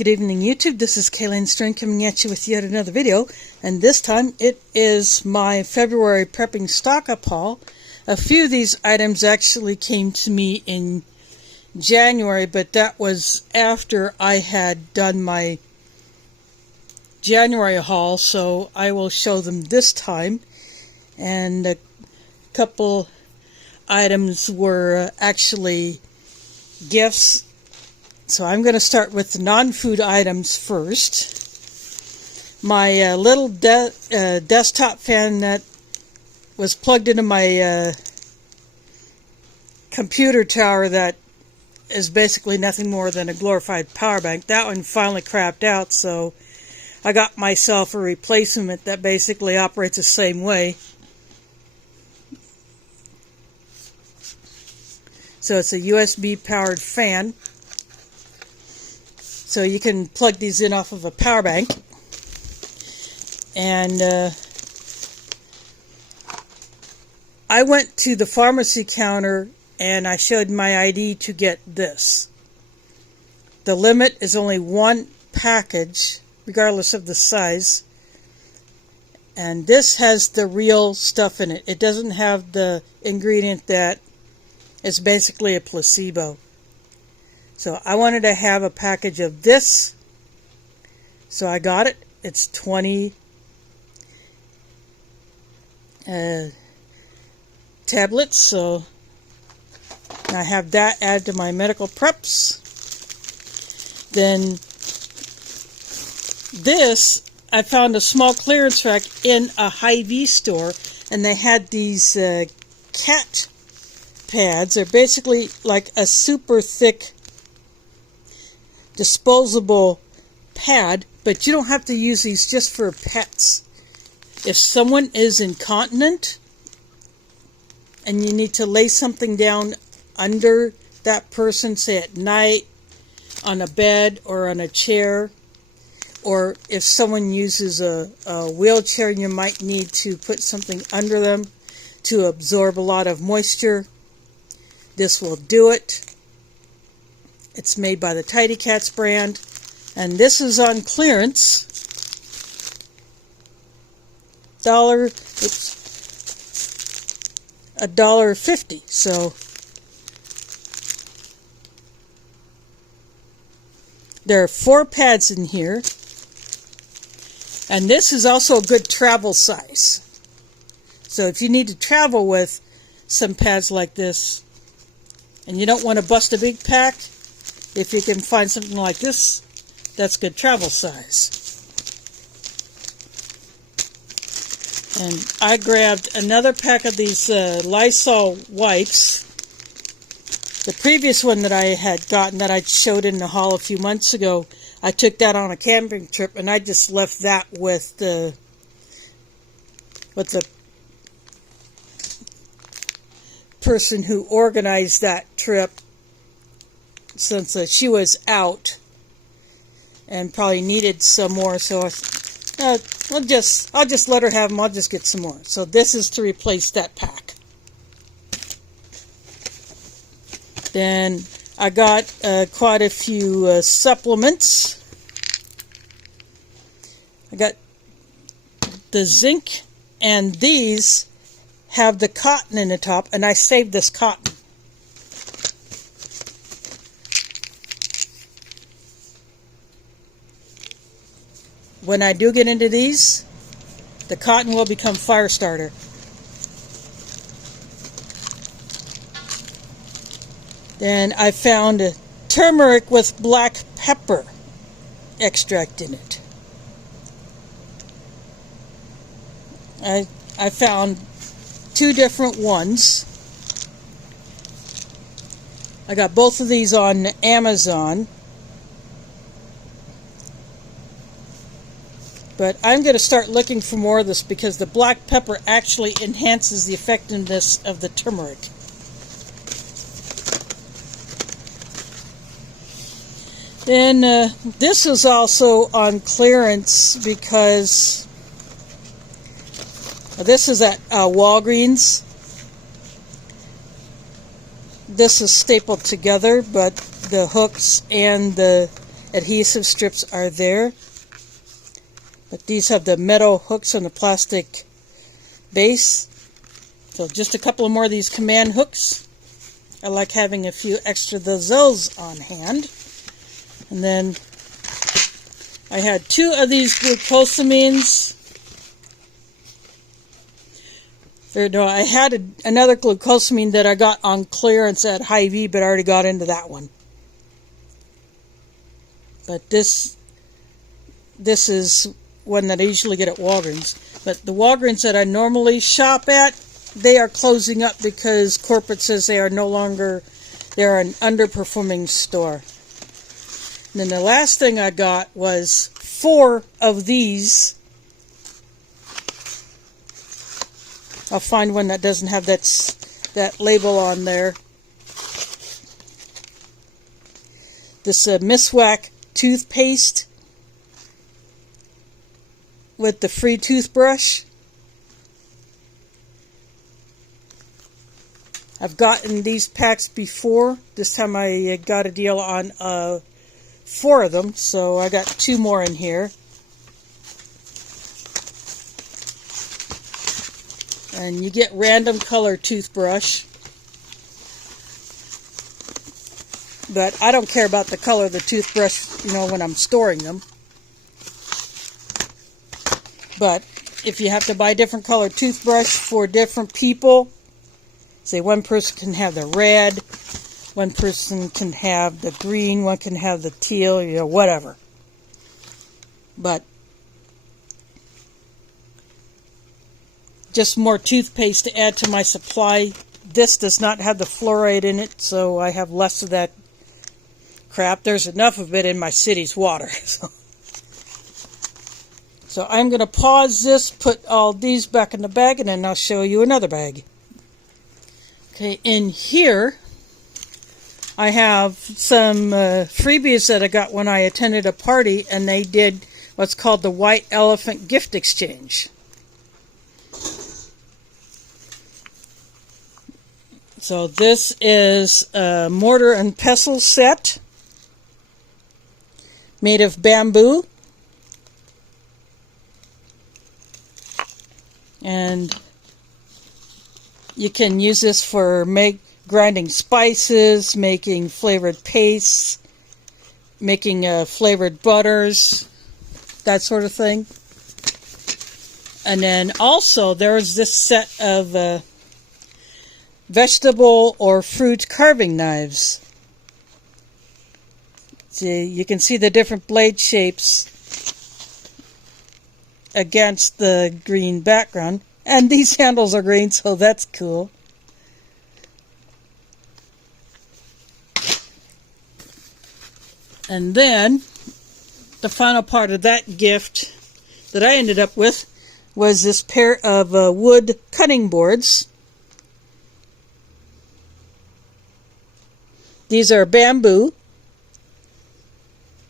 Good evening, YouTube. This is Kayleen Stern coming at you with yet another video, and this time it is my February prepping stock-up haul. A few of these items actually came to me in January, but that was after I had done my January haul, so I will show them this time. And a couple items were actually gifts. So I'm going to start with the non-food items first. My little desktop fan that was plugged into my computer tower that is basically nothing more than a glorified power bank. That one finally crapped out, so I got myself a replacement that basically operates the same way. So it's a USB powered fan. So you can plug these in off of a power bank. And I went to the pharmacy counter and I showed my ID to get this. The limit is only one package, regardless of the size. And this has the real stuff in it. It doesn't have the ingredient that is basically a placebo. So I wanted to have a package of this, so I got it. It's 20 tablets, so I have that added to my medical preps. Then this, I found a small clearance rack in a Hy-Vee store, and they had these cat pads. They're basically like a super thick disposable pad, but you don't have to use these just for pets. If someone is incontinent and you need to lay something down under that person, say at night, on a bed or on a chair, or if someone uses a wheelchair and you might need to put something under them to absorb a lot of moisture, this will do it. It's made by the Tidy Cats brand, and this is on clearance. It's $1.50. So there are 4 pads in here, and this is also a good travel size. So if you need to travel with some pads like this, and you don't want to bust a big pack, if you can find something like this, that's good travel size. And I grabbed another pack of these Lysol wipes. The previous one that I had gotten that I showed in the haul a few months ago, I took that on a camping trip, and I just left that with the person who organized that trip, since she was out and probably needed some more, so I'll just let her have them. I'll just get some more. So this is to replace that pack. Then I got quite a few supplements. I got the zinc, and these have the cotton in the top, and I saved this cotton. When I do get into these, the cotton will become fire starter. Then I found a turmeric with black pepper extract in it. I found 2 different ones. I got both of these on Amazon. But I'm going to start looking for more of this because the black pepper actually enhances the effectiveness of the turmeric. Then this is also on clearance because this is at Walgreens. This is stapled together, but the hooks and the adhesive strips are there. But these have the metal hooks on the plastic base. So just a couple more of these command hooks. I like having a few extra of those on hand. And then I had 2 of these glucosamines. No, I had another glucosamine that I got on clearance at Hy-Vee, but I already got into that one. But this is one that I usually get at Walgreens. But the Walgreens that I normally shop at, they are closing up because corporate says they are no longer, they're an underperforming store. And then the last thing I got was 4 of these. I'll find one that doesn't have that label on there. This Miswak toothpaste with the free toothbrush. I've gotten these packs before. This time I got a deal on 4 of them, so I got 2 more in here. And you get random color toothbrush. But I don't care about the color of the toothbrush, when I'm storing them. But if you have to buy different color toothbrush for different people, say one person can have the red, one person can have the green, one can have the teal, whatever. But just more toothpaste to add to my supply. This does not have the fluoride in it, so I have less of that crap. There's enough of it in my city's water. So I'm going to pause this, put all these back in the bag, and then I'll show you another bag. Okay, in here I have some freebies that I got when I attended a party, and they did what's called the White Elephant Gift Exchange. So this is a mortar and pestle set made of bamboo. And you can use this for grinding spices, making flavored pastes, making flavored butters, that sort of thing. And then also there's this set of vegetable or fruit carving knives. See, you can see the different blade shapes against the green background. And these handles are green, so that's cool. And then the final part of that gift that I ended up with was this pair of wood cutting boards. These are bamboo.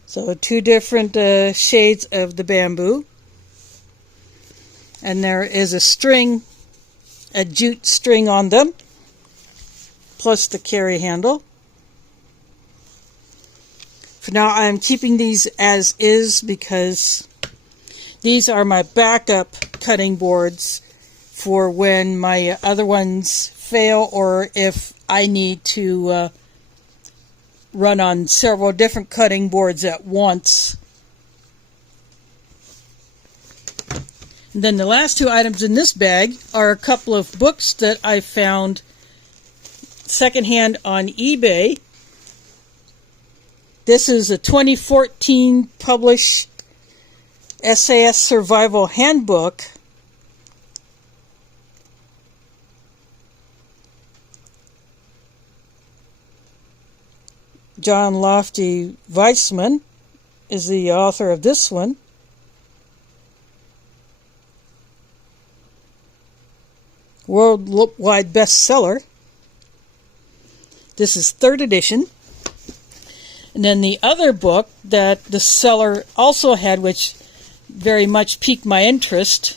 So 2 different shades of the bamboo. And there is a string, a jute string on them, plus the carry handle. For now, I'm keeping these as is because these are my backup cutting boards for when my other ones fail, or if I need to run on several different cutting boards at once. And then the last 2 items in this bag are a couple of books that I found secondhand on eBay. This is a 2014 published SAS Survival Handbook. John Lofty Weissman is the author of this one. Worldwide bestseller. This is 3rd edition. And then the other book that the seller also had, which very much piqued my interest,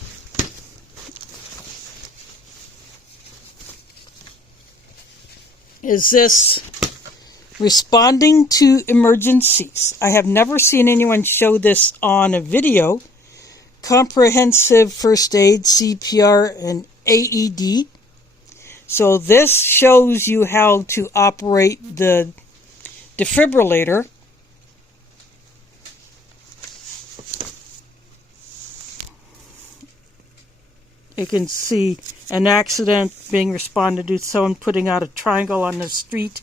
is this Responding to emergencies. I have never seen anyone show this on a video. Comprehensive first aid, CPR, and AED. So this shows you how to operate the defibrillator. You can see an accident being responded to, someone putting out a triangle on the street.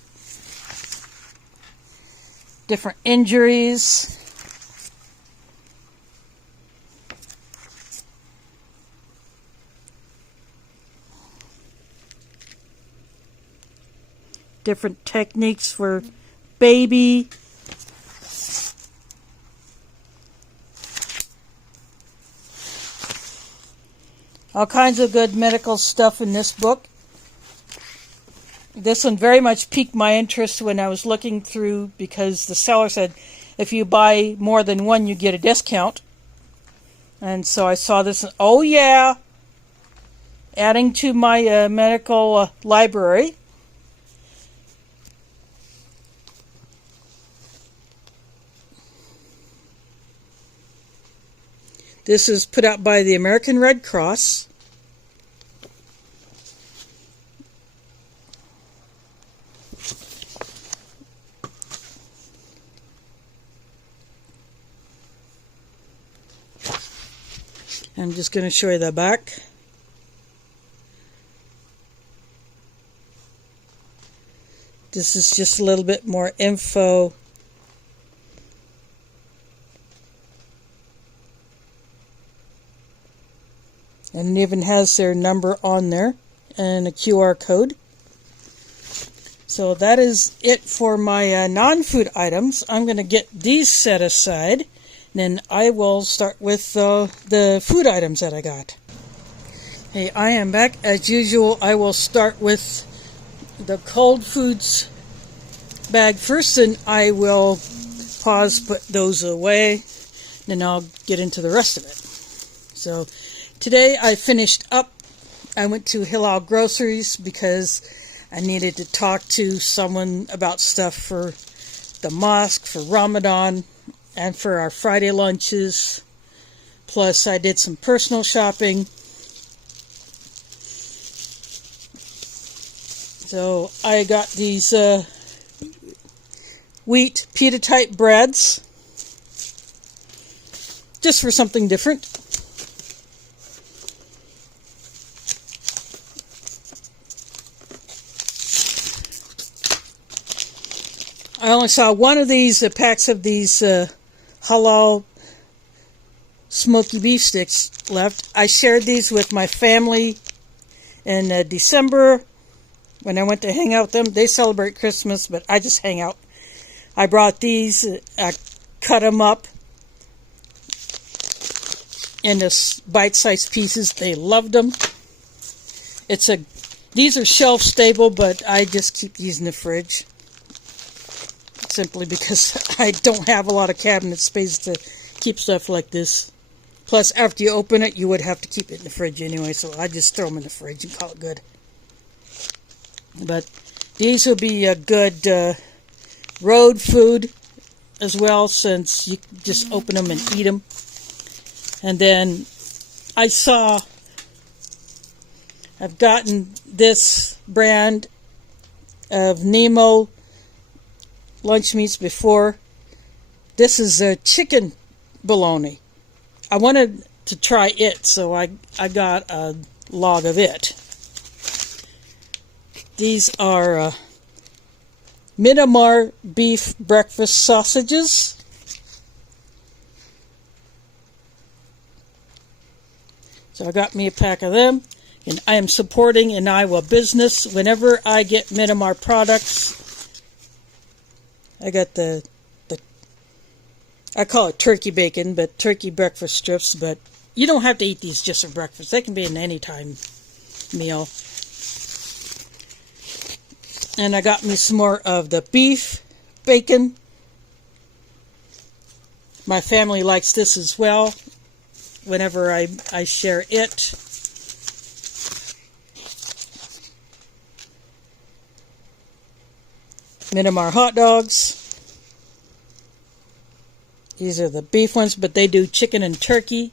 Different injuries. Different techniques for baby. All kinds of good medical stuff in this book. This one very much piqued my interest when I was looking through, because the seller said if you buy more than one, you get a discount. And so I saw this, and, oh yeah, adding to my medical library. This is put out by the American Red Cross. I'm just going to show you the back. This is just a little bit more info. And it even has their number on there and a QR code. So that is it for my non-food items. I'm going to get these set aside. Then I will start with the food items that I got. Hey, I am back. As usual, I will start with the cold foods bag first, and I will pause, put those away, then I'll get into the rest of it. So today I finished up. I went to Hilal Groceries because I needed to talk to someone about stuff for the mosque, for Ramadan, and for our Friday lunches. Plus, I did some personal shopping. So, I got these wheat pita-type breads. Just for something different. I only saw one of these packs of these halal smoky beef sticks left. I shared these with my family in December when I went to hang out with them. They celebrate Christmas, but I just hang out. I brought these. I cut them up into bite-sized pieces. They loved them. These are shelf stable, but I just keep these in the fridge. Simply because I don't have a lot of cabinet space to keep stuff like this. Plus, after you open it, you would have to keep it in the fridge anyway, so I just throw them in the fridge and call it good. But these will be a good road food as well, since you just open them and eat them. And then I've gotten this brand of Nemo lunch meats before. This is a chicken bologna. I wanted to try it, so I got a log of it. These are Myanmar beef breakfast sausages. So I got me a pack of them, and I am supporting an Iowa business. Whenever I get Myanmar products, I got I call it turkey bacon, but turkey breakfast strips, but you don't have to eat these just for breakfast. They can be an anytime meal. And I got me some more of the beef bacon. My family likes this as well whenever I share it. Minimar hot dogs. These are the beef ones, but they do chicken and turkey.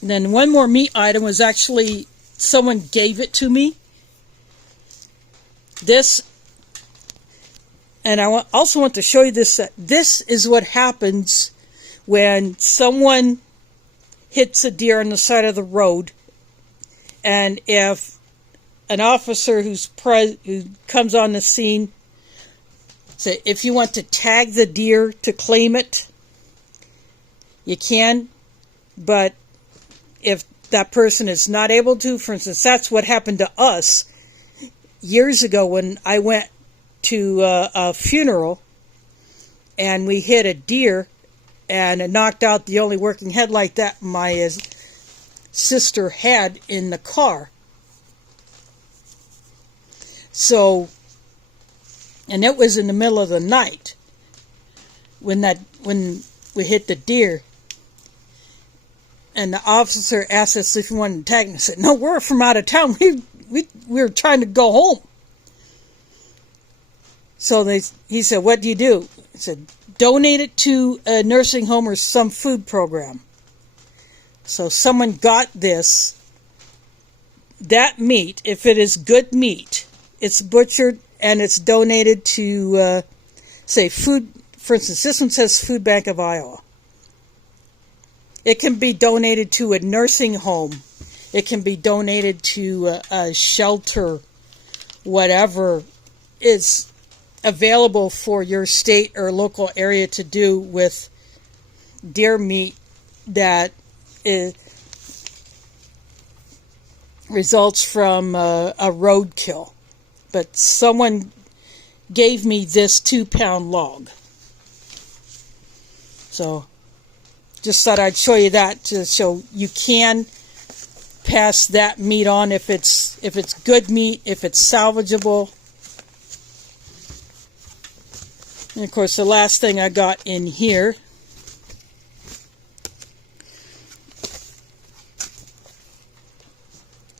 And then one more meat item was actually, someone gave it to me. This, and I also want to show you this. This is what happens when someone hits a deer on the side of the road, and if an officer who comes on the scene, say if you want to tag the deer to claim it, you can, but if that person is not able to, for instance, that's what happened to us years ago when I went to a funeral and we hit a deer and it knocked out the only working headlight that my sister had in the car. So, and it was in the middle of the night when we hit the deer. And the officer asked us if we wanted to tag him. I said, no, we're from out of town. We were trying to go home. So he said, what do you do? I said, donate it to a nursing home or some food program. So someone got this. That meat, if it is good meat, it's butchered and it's donated to, say, food. For instance, this one says Food Bank of Iowa. It can be donated to a nursing home. It can be donated to a shelter, whatever is available for your state or local area to do with deer meat that results from a roadkill. But someone gave me this 2-pound log. So just thought I'd show you that to show you can pass that meat on if it's good meat, if it's salvageable. And of course the last thing I got in here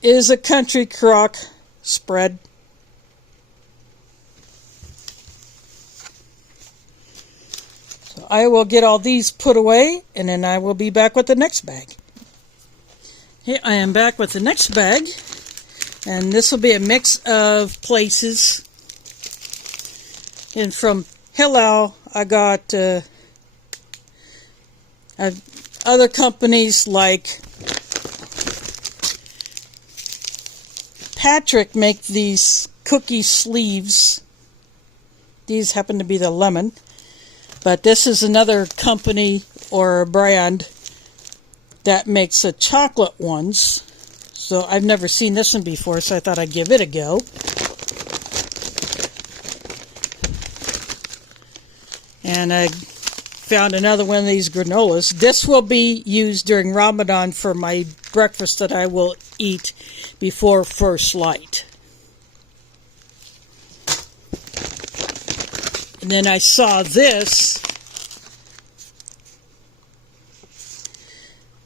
is a country crock spread. So I will get all these put away and then I will be back with the next bag. Here I am back with the next bag, and this will be a mix of places. And from Hillel, I got other companies like Patrick make these cookie sleeves. These happen to be the lemon, but this is another company or a brand that makes the chocolate ones. So I've never seen this one before, so I thought I'd give it a go. And I found another one of these granolas. This will be used during Ramadan for my breakfast that I will eat before first light. And then I saw this.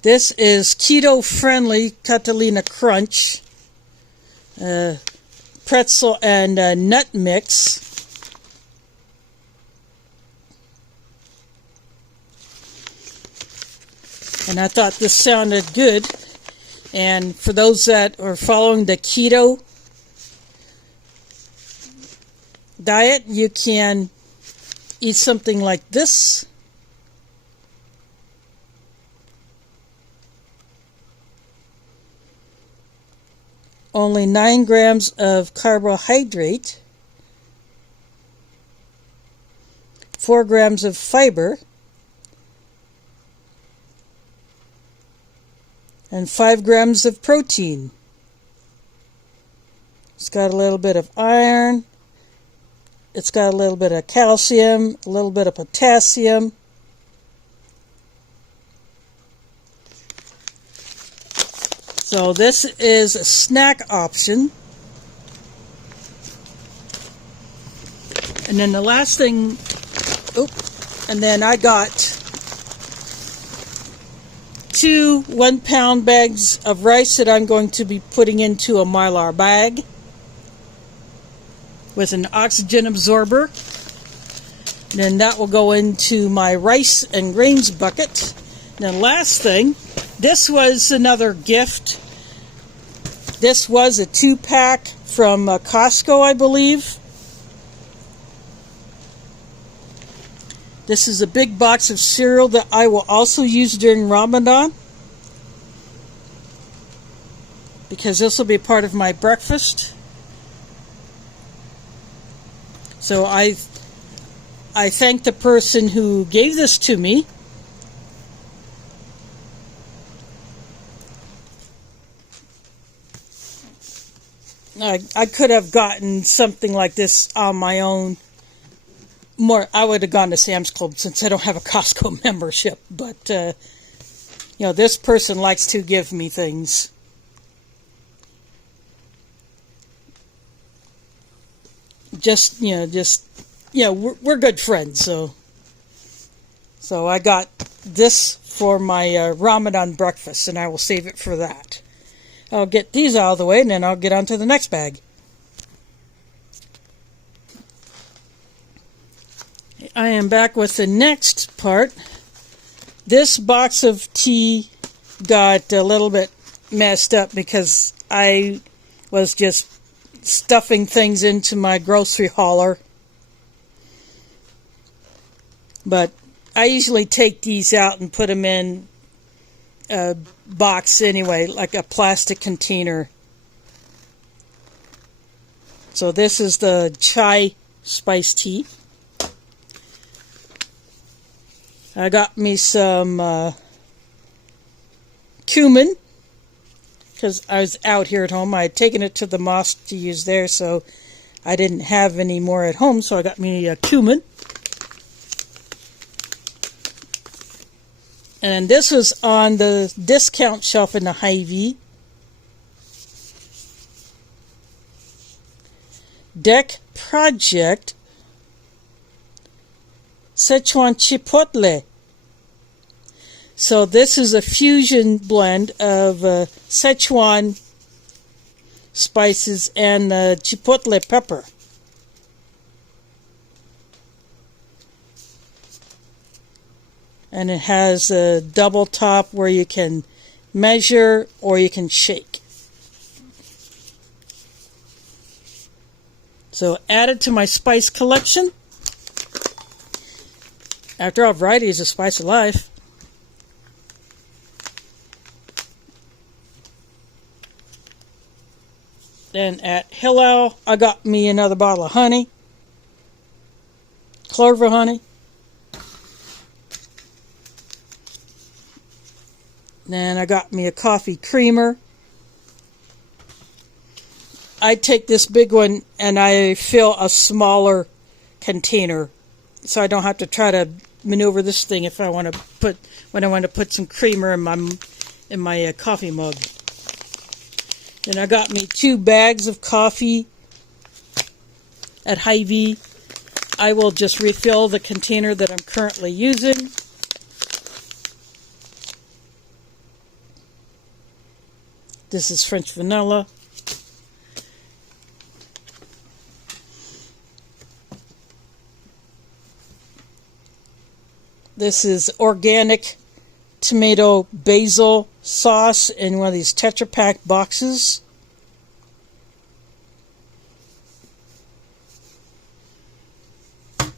This is keto-friendly Catalina Crunch, pretzel and nut mix. And I thought this sounded good. And for those that are following the keto diet, you can eat something like this. Only 9 grams of carbohydrate, 4 grams of fiber, and 5 grams of protein. It's got a little bit of iron, it's got a little bit of calcium, a little bit of potassium. So this is a snack option. And then the last thing, and then I got 2 1-pound bags of rice that I'm going to be putting into a Mylar bag. with an oxygen absorber. Then that will go into my rice and grains bucket. And then last thing, this was another gift. This was a 2-pack from Costco, I believe. This is a big box of cereal that I will also use during Ramadan, because this will be part of my breakfast. So I thank the person who gave this to me. I could have gotten something like this on my own. I would have gone to Sam's Club since I don't have a Costco membership. But, this person likes to give me things. We're good friends. So I got this for my Ramadan breakfast, and I will save it for that. I'll get these out of the way, and then I'll get on to the next bag. I am back with the next part. This box of tea got a little bit messed up because I was just stuffing things into my grocery hauler. But I usually take these out and put them in a box anyway, like a plastic container. So this is the chai spice tea. I got me some cumin, because I was out here at home. I had taken it to the mosque to use there, so I didn't have any more at home, so I got me a cumin. And this was on the discount shelf in the Hy-Vee. Deck Project Szechuan Chipotle. So this is a fusion blend of Szechuan spices and chipotle pepper. And it has a double top where you can measure or you can shake. So add it to my spice collection. After all, variety is the spice of life. Then at Hillel, I got me another bottle of honey. Clover honey. Then I got me a coffee creamer. I take this big one and I fill a smaller container, so I don't have to try to maneuver this thing if I want to put some creamer in my coffee mug. Then I got me 2 bags of coffee at Hy-Vee. I will just refill the container that I'm currently using. This is French vanilla. This is organic tomato basil sauce in one of these Tetra Pak boxes. And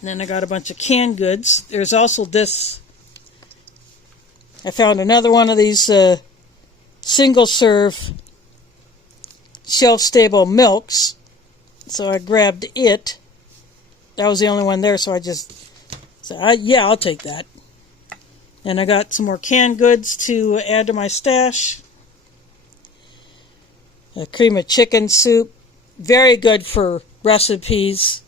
then I got a bunch of canned goods. There's also this. I found another one of these single-serve shelf-stable milks, so I grabbed it. That was the only one there, so I just said, yeah, I'll take that. And I got some more canned goods to add to my stash. A cream of chicken soup, very good for recipes.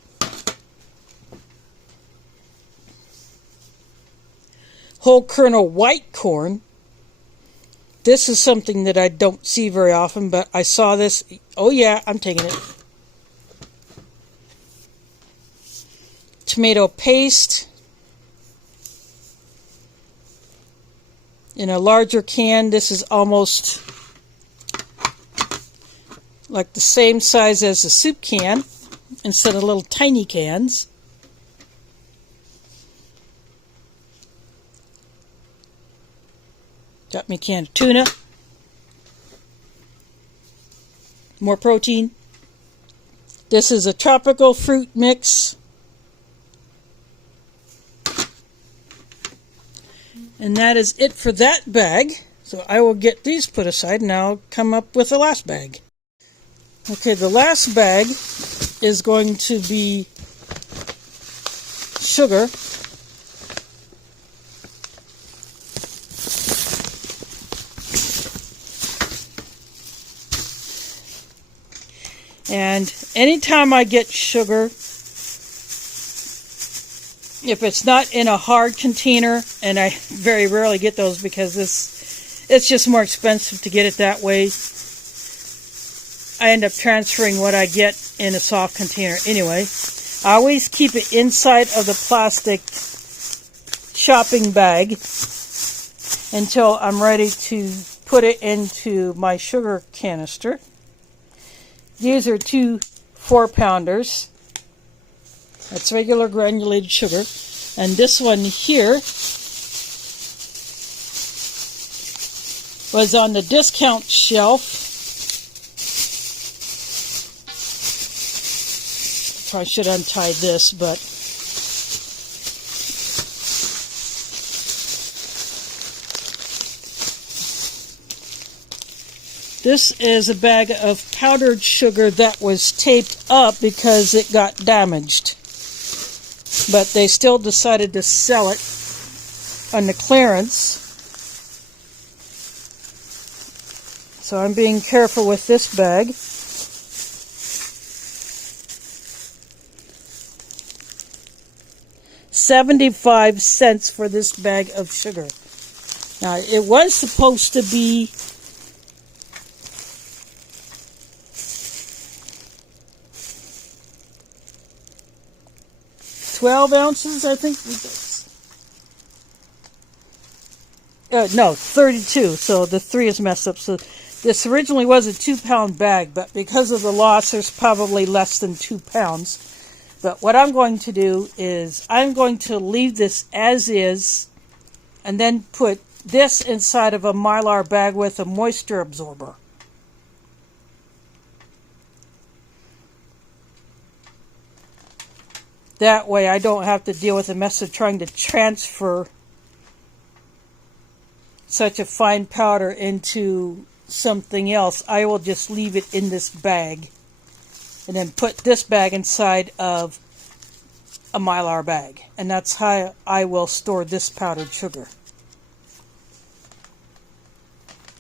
Whole kernel white corn. This is something that I don't see very often, but I saw this. Oh yeah, I'm taking it. Tomato paste. In a larger can, this is almost like the same size as a soup can instead of little tiny cans. Got me a can of tuna. More protein. This is a tropical fruit mix. And that is it for that bag. So I will get these put aside and I'll come up with the last bag. Okay, the last bag is going to be sugar. And anytime I get sugar, if it's not in a hard container, and I very rarely get those because it's just more expensive to get it that way, I end up transferring what I get in a soft container anyway. I always keep it inside of the plastic shopping bag until I'm ready to put it into my sugar canister. These are 2 4-pounders. That's regular granulated sugar. And this one here was on the discount shelf. Probably should untie this, but this is a bag of powdered sugar that was taped up because it got damaged. But they still decided to sell it on the clearance. So I'm being careful with this bag. $0.75 for this bag of sugar. Now, it was supposed to be 12 ounces, I think. No, 32. So the 3 is messed up. So this originally was a 2-pound bag, but because of the loss, there's probably less than 2 pounds. But what I'm going to do is I'm going to leave this as is and then put this inside of a Mylar bag with a moisture absorber. That way I don't have to deal with the mess of trying to transfer such a fine powder into something else. I will just leave it in this bag and then put this bag inside of a Mylar bag. And that's how I will store this powdered sugar.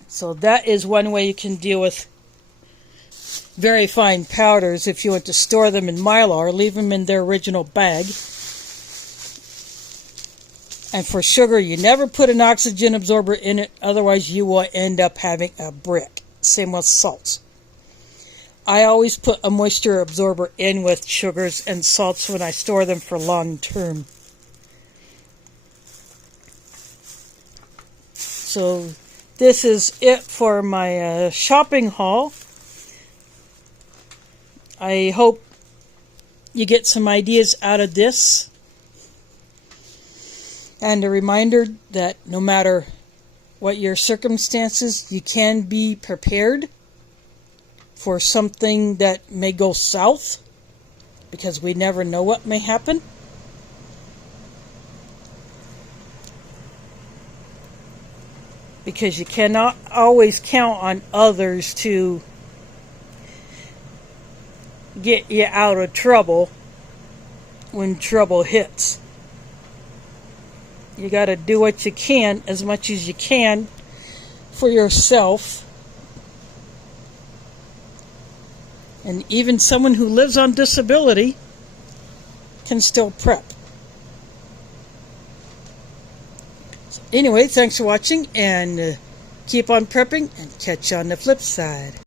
So that is one way you can deal with very fine powders. If you want to store them in Mylar, leave them in their original bag. And for sugar, you never put an oxygen absorber in it, otherwise you will end up having a brick. Same with salts. I always put a moisture absorber in with sugars and salts when I store them for long term. So this is it for my shopping haul. I hope you get some ideas out of this. And a reminder that no matter what your circumstances, you can be prepared for something that may go south, because we never know what may happen. Because you cannot always count on others to get you out of trouble when trouble hits. You got to do what you can, as much as you can, for yourself. And even someone who lives on disability can still prep. So anyway, thanks for watching, and keep on prepping, and catch you on the flip side.